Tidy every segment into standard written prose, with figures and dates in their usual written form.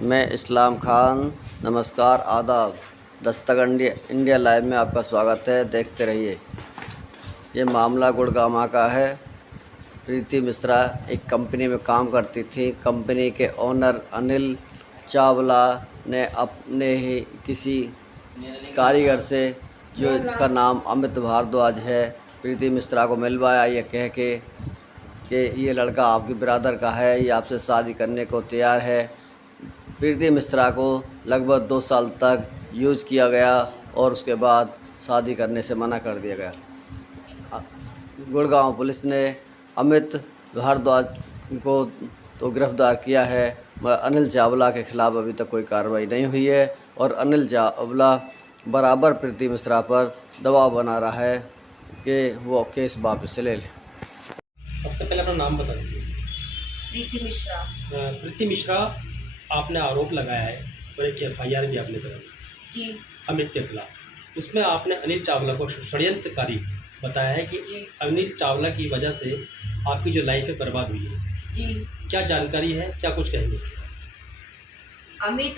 मैं इस्लाम खान। नमस्कार, आदाब। दस्तक इंडिया लाइव में आपका स्वागत है। देखते रहिए। ये मामला गुड़गांव का है। प्रीति मिश्रा एक कंपनी में काम करती थी। कंपनी के ओनर अनिल चावला ने अपने ही किसी कारीगर से, जो जिसका नाम अमित भारद्वाज है, प्रीति मिश्रा को मिलवाया, ये कह के कि ये लड़का आपकी बिरादर का है, ये आपसे शादी करने को तैयार है। प्रीति मिश्रा को लगभग 2 साल तक यूज़ किया गया और उसके बाद शादी करने से मना कर दिया गया। गुड़गांव पुलिस ने अमित भारद्वाज को तो गिरफ्तार किया है, मगर अनिल चावला के खिलाफ़ अभी तक कोई कार्रवाई नहीं हुई है और अनिल चावला बराबर प्रीति मिश्रा पर दबाव बना रहा है कि वो केस वापस से ले ले। सबसे पहले अपना नाम बता दीजिए। प्रीति मिश्रा। प्रीति मिश्रा, आपने आरोप लगाया है और एक FIR भी आपने कराई जी। अमित के खिलाफ। उसमें आपने अनिल चावला को षड्यंत्रकारी बताया है कि जी। अनिल चावला की वजह से आपकी जो लाइफ है बर्बाद हुई है। जी। क्या जानकारी है, क्या कुछ कहेंगे इसके बारे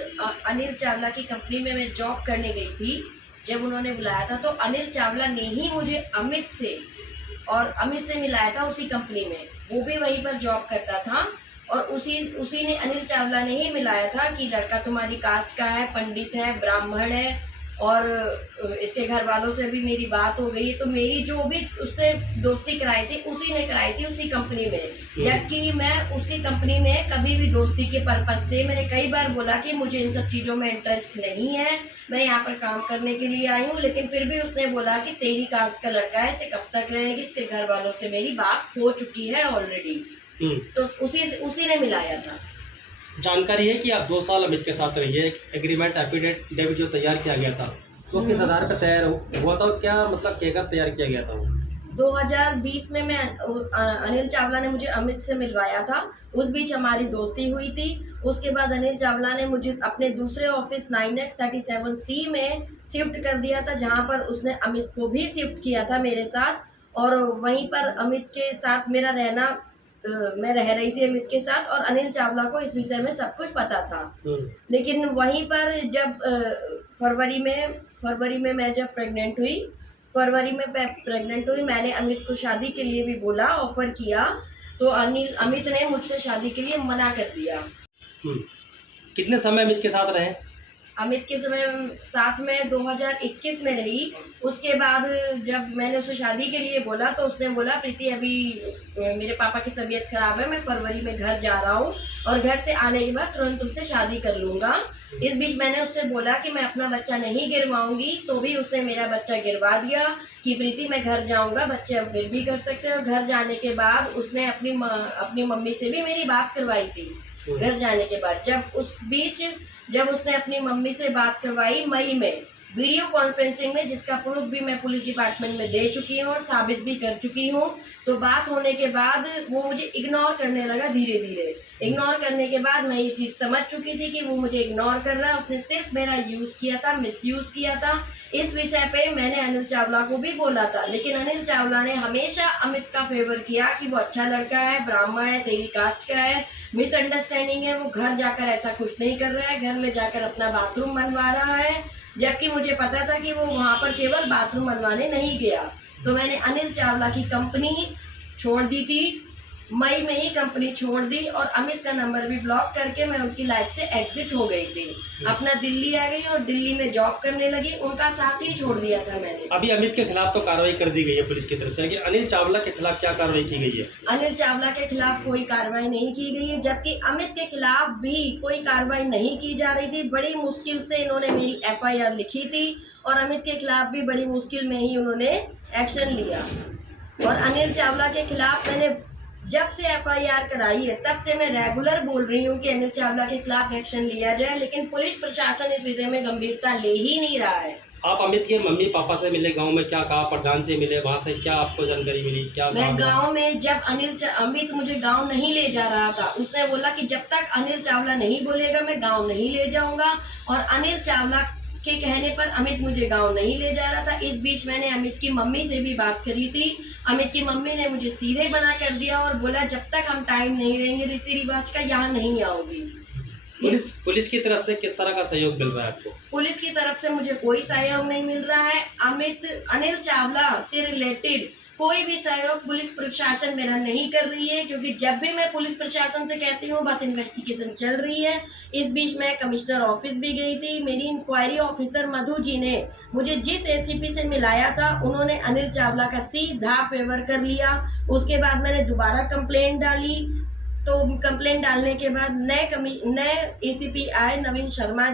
अनिल चावला की कंपनी में मैं जॉब करने गई थी। जब उन्होंने बुलाया था तो अनिल चावला ने ही मुझे अमित से मिलाया था उसी कंपनी में। वो भी वहीं पर जॉब करता था और उसी ने अनिल चावला ने ही मिलाया था कि लड़का तुम्हारी कास्ट का है, पंडित है, ब्राह्मण है और इसके घर वालों से भी मेरी बात हो गई। तो मेरी जो भी उससे दोस्ती कराई थी उसी ने कराई थी उसी कंपनी में, जबकि मैं उसकी कंपनी में कभी भी दोस्ती के पर्पज से, मैंने कई बार बोला कि मुझे इन सब चीज़ों में इंटरेस्ट नहीं है, मैं यहाँ पर काम करने के लिए आई हूँ, लेकिन फिर भी उसने बोला कि तेरी कास्ट का लड़का है, इसे कब तक रहेगी, इसके घर वालों से मेरी बात हो चुकी है ऑलरेडी। तो उसी ने मिलाया था। जानकारी है कि आप 2 साल अमित के साथ रहिए। एक एग्रीमेंट एफिडेविट जो तैयार किया गया था वो किस आधार पर तैयार हुआ था और क्या मतलब कहकर तैयार किया गया था वो? 2020 में अनिल चावला ने मुझे अमित से मिलवाया था। उस बीच हमारी दोस्ती हुई थी। उसके बाद अनिल चावला ने मुझे अपने दूसरे ऑफिस 9X37C में शिफ्ट कर दिया था, जहां पर उसने अमित को भी शिफ्ट किया था मेरे साथ। और वहीं पर अमित के साथ मेरा रहना, मैं रह रही थी अमित के साथ और अनिल चावला को इस विषय में सब कुछ पता था। लेकिन वहीं पर जब फरवरी में मैं जब प्रेग्नेंट हुई, मैंने अमित को शादी के लिए भी बोला, ऑफर किया, तो अमित ने मुझसे शादी के लिए मना कर दिया। कितने समय अमित के साथ रहे? अमित के साथ में 2021 में रही। उसके बाद जब मैंने उसे शादी के लिए बोला तो उसने बोला, प्रीति अभी मेरे पापा की तबीयत खराब है, मैं फरवरी में घर जा रहा हूँ और घर से आने के बाद तुरंत तुमसे शादी कर लूँगा। इस बीच मैंने उससे बोला कि मैं अपना बच्चा नहीं गिरवाऊंगी, तो भी उसने मेरा बच्चा गिरवा दिया कि प्रीति मैं घर जाऊँगा, बच्चे अब फिर भी कर सकते हो। घर जाने के बाद उसने अपनी मम्मी से भी मेरी बात करवाई थी। घर जाने के बाद जब उसने अपनी मम्मी से बात करवाई मई में वीडियो कॉन्फ्रेंसिंग में, जिसका प्रूफ भी मैं पुलिस डिपार्टमेंट में दे चुकी हूँ और साबित भी कर चुकी हूँ, तो बात होने के बाद वो मुझे इग्नोर करने लगा धीरे धीरे। इग्नोर करने के बाद मैं ये चीज़ समझ चुकी थी कि वो मुझे इग्नोर कर रहा है, उसने सिर्फ मेरा यूज़ किया था, मिसयूज़ किया था। इस विषय पे मैंने अनिल चावला को भी बोला था, लेकिन अनिल चावला ने हमेशा अमित का फेवर किया कि वो अच्छा लड़का है, ब्राह्मण है, तेरी कास्ट का है, मिसअंडरस्टैंडिंग है, वो घर जाकर ऐसा कुछ नहीं कर रहा है, घर में जाकर अपना बाथरूम बनवा रहा है, जबकि मुझे पता था कि वो वहां पर केवल बाथरूम बनवाने नहीं गया। तो मैंने अनिल चावला की कंपनी छोड़ दी थी, मई में ही कंपनी छोड़ दी और अमित का नंबर भी ब्लॉक करके मैं उनकी लाइफ से एग्जिट हो गई थी। अपना दिल्ली आ गई और दिल्ली में जॉब करने लगी, उनका साथ ही छोड़ दिया था मैंने। अभी अमित के खिलाफ तो कार्रवाई कर दी गई है पुलिस की तरफ से, अनिल चावला के खिलाफ क्या कार्रवाई की गई है? अनिल चावला के खिलाफ कोई कार्रवाई नहीं की गई है, जबकि अमित के खिलाफ भी कोई कार्रवाई नहीं की जा रही थी। बड़ी मुश्किल से इन्होंने मेरी FIR लिखी थी और अमित के खिलाफ भी बड़ी मुश्किल में ही उन्होंने एक्शन लिया। और अनिल चावला के खिलाफ मैंने जब से FIR कराई है तब से मैं रेगुलर बोल रही हूँ कि अनिल चावला के खिलाफ एक्शन लिया जाए, लेकिन पुलिस प्रशासन इस विषय में गंभीरता ले ही नहीं रहा है। आप अमित के मम्मी पापा से मिले, गांव में क्या कहा, प्रधान से मिले, वहाँ से क्या आपको जानकारी मिली? क्या मैं गांव में जब अमित मुझे गांव नहीं ले जा रहा था, उसने बोला कि जब तक अनिल चावला नहीं बोलेगा मैं गांव नहीं ले जाऊंगा, और अनिल चावला के कहने पर अमित मुझे गांव नहीं ले जा रहा था। इस बीच मैंने अमित की मम्मी से भी बात करी थी। अमित की मम्मी ने मुझे सीधे मना कर दिया और बोला जब तक हम टाइम नहीं रहेंगे रीति रिवाज का यहाँ नहीं आओगी। पुलिस की तरफ से किस तरह का सहयोग मिल रहा है आपको? पुलिस की तरफ से मुझे कोई सहयोग नहीं मिल रहा है। अनिल चावला से रिलेटेड कोई भी सहयोग पुलिस प्रशासन मेरा नहीं कर रही है, क्योंकि जब भी मैं पुलिस प्रशासन से कहती हूँ बस इन्वेस्टिगेशन चल रही है। इस बीच मैं कमिश्नर ऑफिस भी गई थी। मेरी इंक्वायरी ऑफिसर मधु जी ने मुझे जिस एसीपी से मिलाया था उन्होंने अनिल चावला का सीधा फेवर कर लिया। उसके बाद मैंने दोबारा कंप्लेंट डाली, तो कंप्लेंट डालने के बाद नए एसीपी आए नवीन शर्मा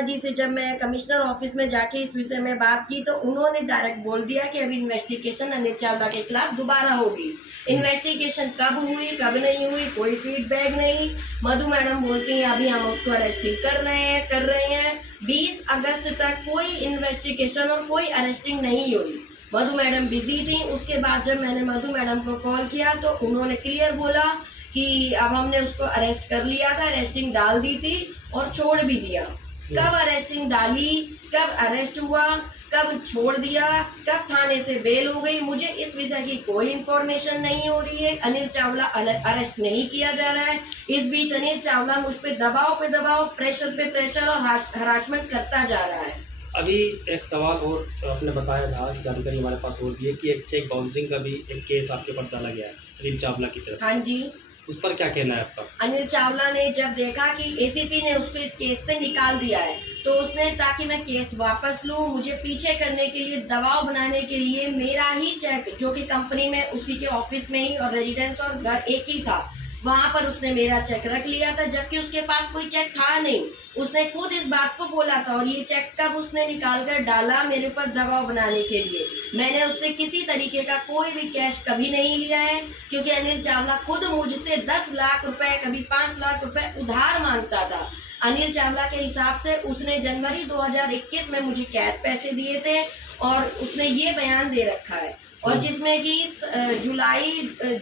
जी से जब मैं कमिश्नर ऑफिस में जाके इस विषय में बात की तो उन्होंने डायरेक्ट बोल दिया कि अभी इन्वेस्टिगेशन अनिल चावला के खिलाफ दोबारा होगी। इन्वेस्टिगेशन कब हुई कब नहीं हुई कोई फीडबैक नहीं। मधु मैडम बोलती हैं अभी हम उसको अरेस्टिंग कर रहे हैं। 20 अगस्त तक कोई इन्वेस्टिगेशन और कोई अरेस्टिंग नहीं हुई। मधु मैडम बिजी थी। उसके बाद जब मैंने मधु मैडम को कॉल किया तो उन्होंने क्लियर बोला कि अब हमने उसको अरेस्ट कर लिया था, अरेस्टिंग डाल दी थी और छोड़ भी दिया। कब अरेस्टिंग डाली, कब अरेस्ट हुआ, कब छोड़ दिया, कब थाने से बेल हो गई, मुझे इस विषय की कोई इन्फॉर्मेशन नहीं हो रही है। अनिल चावला अरेस्ट नहीं किया जा रहा है। इस बीच अनिल चावला मुझ पे दबाव, प्रेशर पे प्रेशर और हरासमेंट करता जा रहा है। अभी एक सवाल और आपने बताया था, जानकारी हमारे पास और भी है कि एक चेक बाउंसिंग का भी एक केस आपके ऊपर डाला गया है अनिल चावला की तरफ। हाँ जी। उस पर क्या कहना है आपका? अनिल चावला ने जब देखा कि एसीपी ने उसको इस केस से निकाल दिया है तो उसने, ताकि मैं केस वापस लूं, मुझे पीछे करने के लिए, दबाव बनाने के लिए मेरा ही चेक, जो कि कंपनी में उसी के ऑफिस में ही और रेजिडेंस और घर एक ही था, वहां पर उसने मेरा चेक रख लिया था, जबकि उसके पास कोई चेक था नहीं। उसने खुद इस बात को बोला था और ये चेक कब उसने निकाल कर डाला मेरे ऊपर दबाव बनाने के लिए। मैंने उससे किसी तरीके का कोई भी कैश कभी नहीं लिया है, क्योंकि अनिल चावला खुद मुझसे 10 लाख रुपए, कभी 5 लाख रुपए उधार मांगता था। अनिल चावला के हिसाब से उसने जनवरी 2021 में मुझे कैश पैसे दिए थे और उसने ये बयान दे रखा है, और जिसमें कि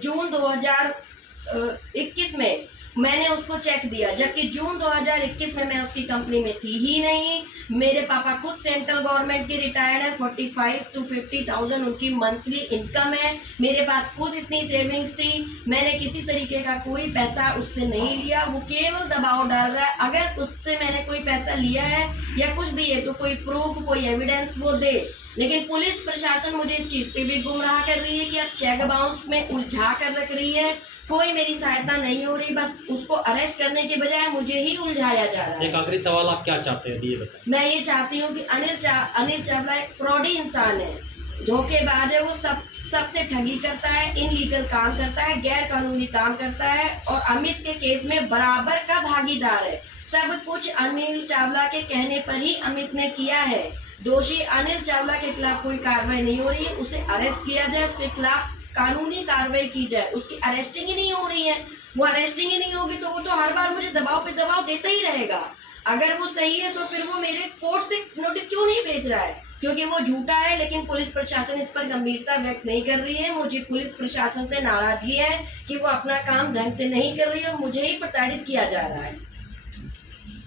जून 2021 में मैंने उसको चेक दिया, जबकि जून 2021 में मैं उसकी कंपनी में थी ही नहीं। मेरे पापा खुद सेंट्रल गवर्नमेंट के रिटायर्ड है, 45 to 50,000 उनकी मंथली इनकम है। मेरे पास खुद इतनी सेविंग्स थी। मैंने किसी तरीके का कोई पैसा उससे नहीं लिया। वो केवल दबाव डाल रहा है। अगर उससे मैंने कोई पैसा लिया है या कुछ भी है तो कोई प्रूफ, कोई एविडेंस वो दे। लेकिन पुलिस प्रशासन मुझे इस चीज पे भी गुमराह कर रही है कि अब चेक बाउंस में उलझा कर रख रही है। कोई मेरी सहायता नहीं हो रही, बस उसको अरेस्ट करने के बजाय मुझे ही उलझाया जा रहा है। एक आखिरी सवाल, आप क्या चाहते हैं ये बताएं? मैं ये चाहती हूँ कि अनिल चावला एक फ्रॉडी इंसान है, धोखेबाज है। वो सबसे ठगी करता है, इनलीगल काम करता है, गैर कानूनी काम करता है और अमित के केस में बराबर का भागीदार है। सब कुछ अनिल चावला के कहने पर ही अमित ने किया है। दोषी अनिल चावला के खिलाफ कोई कार्रवाई नहीं हो रही है, उसे अरेस्ट किया जाए, उसके खिलाफ कानूनी कार्रवाई की जाए। उसकी अरेस्टिंग ही नहीं हो रही है। वो अरेस्टिंग ही नहीं होगी तो वो तो हर बार मुझे दबाव पे दबाव देता ही रहेगा। अगर वो सही है तो फिर वो मेरे कोर्ट से नोटिस क्यों नहीं भेज रहा है? क्योंकि वो झूठा है। लेकिन पुलिस प्रशासन इस पर गंभीरता व्यक्त नहीं कर रही है। मुझे पुलिस प्रशासन से नाराजगी है कि वो अपना काम ढंग से नहीं कर रही है और मुझे ही प्रताड़ित किया जा रहा है।